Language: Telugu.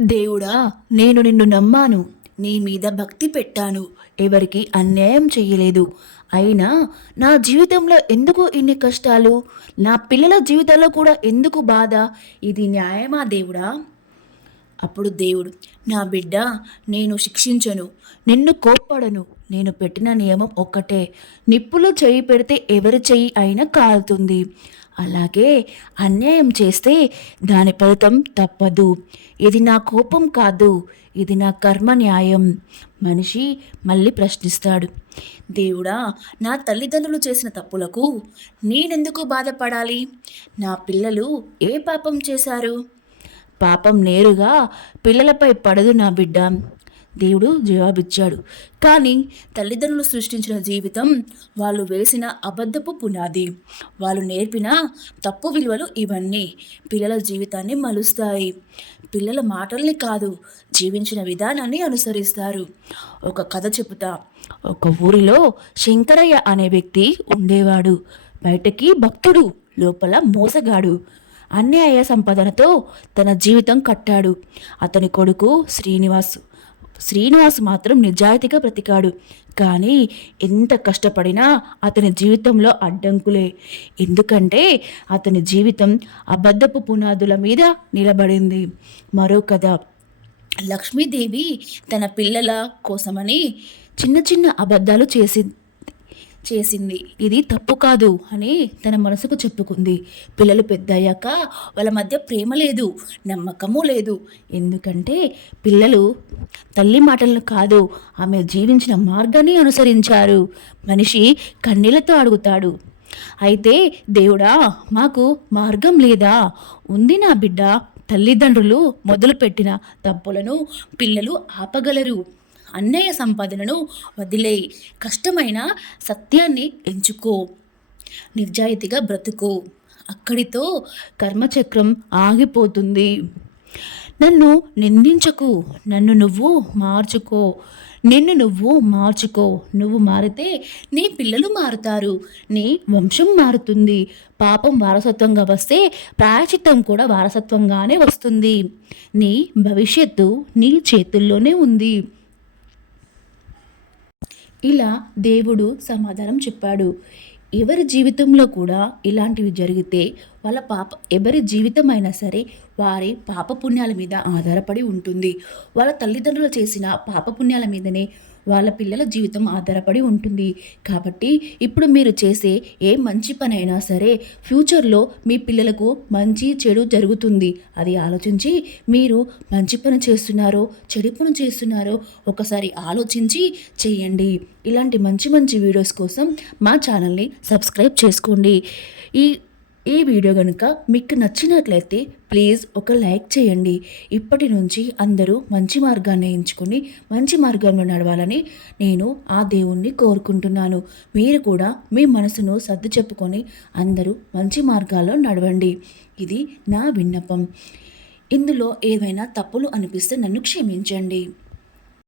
దేవుడా నేను నిన్ను నమ్మాను. నీ మీద భక్తి పెట్టాను. ఎవరికి అన్యాయం చేయలేదు అయినా నా జీవితంలో ఎందుకు ఇన్ని కష్టాలు? నా పిల్లల జీవితంలో కూడా ఎందుకు బాధ? ఇది న్యాయమా దేవుడా? అప్పుడు దేవుడు నా బిడ్డ నేను శిక్షించను. నిన్ను కోప్పడను. నేను పెట్టిన నియమం ఒక్కటే. నిప్పులో చెయ్యి పెడితే ఎవరి చెయ్యి అయినా కాలుతుంది. అలాగే అన్యాయం చేస్తే దాని ఫలితం తప్పదు. ఇది నా కోపం కాదు. ఇది నా కర్మ న్యాయం. మనిషి మళ్ళీ ప్రశ్నిస్తాడు. దేవుడా నా తల్లిదండ్రులు చేసిన తప్పులకు నేనెందుకు బాధపడాలి? నా పిల్లలు ఏ పాపం చేశారు? పాపం నేరుగా పిల్లలపై పడదు నా బిడ్డ. దేవుడు జవాబిచ్చాడు. కానీ తల్లిదండ్రులు సృష్టించిన జీవితం వాళ్ళు వేసిన అబద్ధపు పునాది. వాళ్ళు నేర్పిన తప్పు విలువలు ఇవన్నీ పిల్లల జీవితాన్ని మలుస్తాయి. పిల్లల మాటల్ని కాదు జీవించిన విధానాన్ని అనుసరిస్తారు. ఒక కథ చెబుతా ఒక ఊరిలో శంకరయ్య అనే వ్యక్తి ఉండేవాడు. బయటకి భక్తుడు లోపల మోసగాడు. అన్యాయ సంపాదనతో తన జీవితం కట్టాడు. అతని కొడుకు శ్రీనివాస్. శ్రీనివాస్ మాత్రం నిజాయితీగా బ్రతికాడు. కానీ ఎంత కష్టపడినా అతని జీవితంలో అడ్డంకులే. ఎందుకంటే అతని జీవితం అబద్ధపు పునాదుల మీద నిలబడింది. మరో కథ. లక్ష్మీదేవి తన పిల్లల కోసమని చిన్న చిన్న అబద్ధాలు చేసింది చేసింది. ఇది తప్పు కాదు అని తన మనసుకు చెప్పుకుంది. పిల్లలు పెద్దయ్యాక వాళ్ళ మధ్య ప్రేమ లేదు నమ్మకము లేదు. ఎందుకంటే పిల్లలు తల్లి మాటలను కాదు ఆమె జీవించిన మార్గాన్ని అనుసరించారు. మనిషి కన్నీళ్ళతో అడుగుతాడు. అయితే దేవుడా మాకు మార్గం లేదా? ఉంది నా బిడ్డ. తల్లిదండ్రులు మొదలుపెట్టిన తప్పులను పిల్లలు ఆపగలరు. అన్యాయ సంపాదనను వదిలేయి. కష్టమైన సత్యాన్ని ఎంచుకో. నిజాయితీగా బ్రతుకు. అక్కడితో కర్మచక్రం ఆగిపోతుంది. నన్ను నిందించకు. నన్ను నువ్వు మార్చుకో. నిన్ను నువ్వు మార్చుకో. నువ్వు మారితే నీ పిల్లలు మారుతారు. నీ వంశం మారుతుంది. పాపం వారసత్వంగా వస్తే ప్రాయచిత్తం కూడా వారసత్వంగానే వస్తుంది. నీ భవిష్యత్తు నీ చేతుల్లోనే ఉంది. ఇలా దేవుడు సమాధానం చెప్పాడు. ఎవరి జీవితంలో కూడా ఇలాంటివి జరిగితే వాళ్ళ పాప ఎవరి జీవితం అయినా సరే వారి పాపపుణ్యాల మీద ఆధారపడి ఉంటుంది. వాళ్ళ తల్లిదండ్రులు చేసిన పాపపుణ్యాల మీదనే వాళ్ళ పిల్లల జీవితం ఆధారపడి ఉంటుంది. కాబట్టి ఇప్పుడు మీరు చేసే ఏ మంచి పని అయినా సరే ఫ్యూచర్లో మీ పిల్లలకు మంచి చెడు జరుగుతుంది. అది ఆలోచించి మీరు మంచి పని చేస్తున్నారో చెడు పని చేస్తున్నారో ఒకసారి ఆలోచించి చేయండి. ఇలాంటి మంచి మంచి వీడియోస్ కోసం మా ఛానల్ని సబ్స్క్రైబ్ చేసుకోండి. ఈ ఈ వీడియో కనుక మీకు నచ్చినట్లయితే ప్లీజ్ ఒక లైక్ చేయండి. ఇప్పటి నుంచి అందరూ మంచి మార్గాన్ని ఎంచుకొని మంచి మార్గంలో నడవాలని నేను ఆ దేవుణ్ణి కోరుకుంటున్నాను. మీరు కూడా మీ మనసును సర్దు చెప్పుకొని అందరూ మంచి మార్గాల్లో నడవండి. ఇది నా విన్నపం. ఇందులో ఏవైనా తప్పులు అనిపిస్తే నన్ను క్షమించండి.